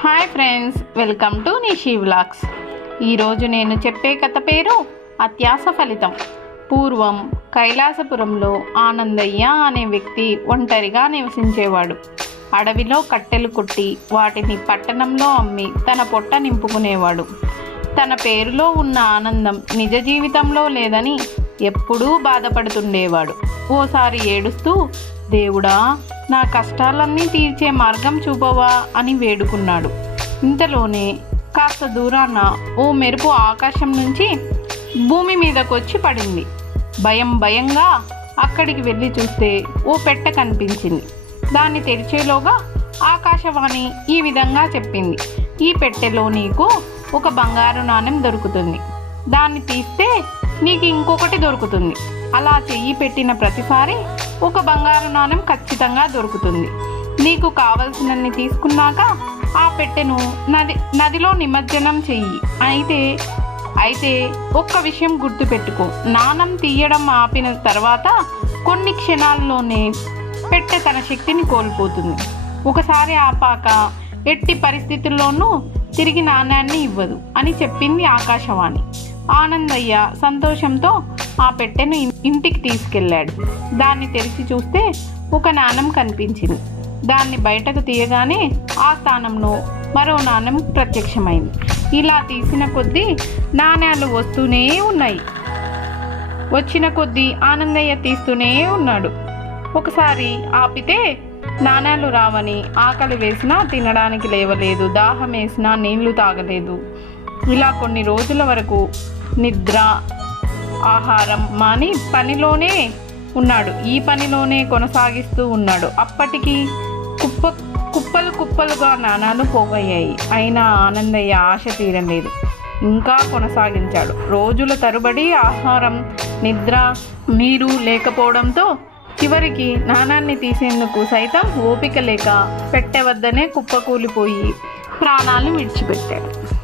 Hi friends welcome to Nishi vlogs. ఈరోజు నేను చెప్పే కథ పేరు అత్యాస ఫలితం. పూర్వం కైలాసపురంలో ఆనందయ్య అనే వ్యక్తి ఒంటరిగా నివసించేవాడు. అడవిలో కట్టెలు కొట్టి వాటిని పట్టణంలో అమ్మి తన పొట్ట నింపుకునేవాడు. తన పేరులో ఉన్న ఆనందం నిజ జీవితంలో లేదని ఎప్పుడూ బాధపడుతుండేవాడు. ఓసారి ఏడుస్తూ దేవుడా నా కష్టాలన్నీ తీర్చే మార్గం చూపవా? అని వేడుకున్నాడు. ఇంతలోనే కాస్త దూరాన ఓ మెరుపు ఆకాశం నుంచి భూమి మీదకొచ్చి పడింది. భయం భయంగా అక్కడికి వెళ్ళి చూస్తే ఓ పెట్ట కనిపించింది. దాన్ని తెరిచేలోగా ఆకాశవాణి ఈ విధంగా చెప్పింది. ఈ పెట్టెలో నీకు ఒక బంగారు నాణెం దొరుకుతుంది. దాన్ని తీస్తే నీకు ఇంకొకటి దొరుకుతుంది. అలా చెయ్యి పెట్టిన ప్రతిసారి ఒక బంగారు నాణెం ఖచ్చితంగా దొరుకుతుంది. నీకు కావలసినన్ని తీసుకున్నాక ఆ పెట్టెను నది నదిలో నిమజ్జనం చెయ్యి. అయితే అయితే ఒక్క విషయం గుర్తుపెట్టుకో. నాణం తీయడం ఆపిన తర్వాత కొన్ని క్షణాల్లోనే పెట్టె తన శక్తిని కోల్పోతుంది. ఒకసారి ఆపాక ఎట్టి పరిస్థితుల్లోనూ తిరిగి నాణ్యాన్ని ఇవ్వదు అని చెప్పింది ఆకాశవాణి. ఆనందయ్య సంతోషంతో ఆ పెట్టెను ఇంటికి తీసుకెళ్ళాడు. దాన్ని తెరిచి చూస్తే ఒక నాణం కనిపించింది. దాన్ని బయటకు తీయగానే ఆ స్థానంలో మరో నాణం ప్రత్యక్షమైంది. ఇలా తీసిన కొద్దీ నాణ్యాలు వస్తూనే ఉన్నాయి. వచ్చిన కొద్దీ ఆనందయ్య తీస్తూనే ఉన్నాడు. ఒకసారి ఆపితే నాణాలు రావని ఆకలి వేసినా తినడానికి లేవలేదు దాహం వేసినా నీళ్ళు తాగలేదు. ఇలా కొన్ని రోజుల వరకు నిద్ర ఆహారం మాని పనిలోనే ఉన్నాడు. ఈ పనిలోనే కొనసాగిస్తూ ఉన్నాడు. అప్పటికి కుప్ప కుప్పలు కుప్పలుగా నాణాలు పోగయ్యాయి. అయినా ఆనందయ్య ఆశ తీరలేదు. ఇంకా కొనసాగించాడు. రోజుల తరబడి ఆహారం నిద్ర నీరు లేకపోవడంతో చివరికి నాణాన్ని తీసేందుకు సైతం ఓపిక లేక పెట్టె వద్దనే కుప్పకూలిపోయి ప్రాణాలు విడిచిపెట్టాడు.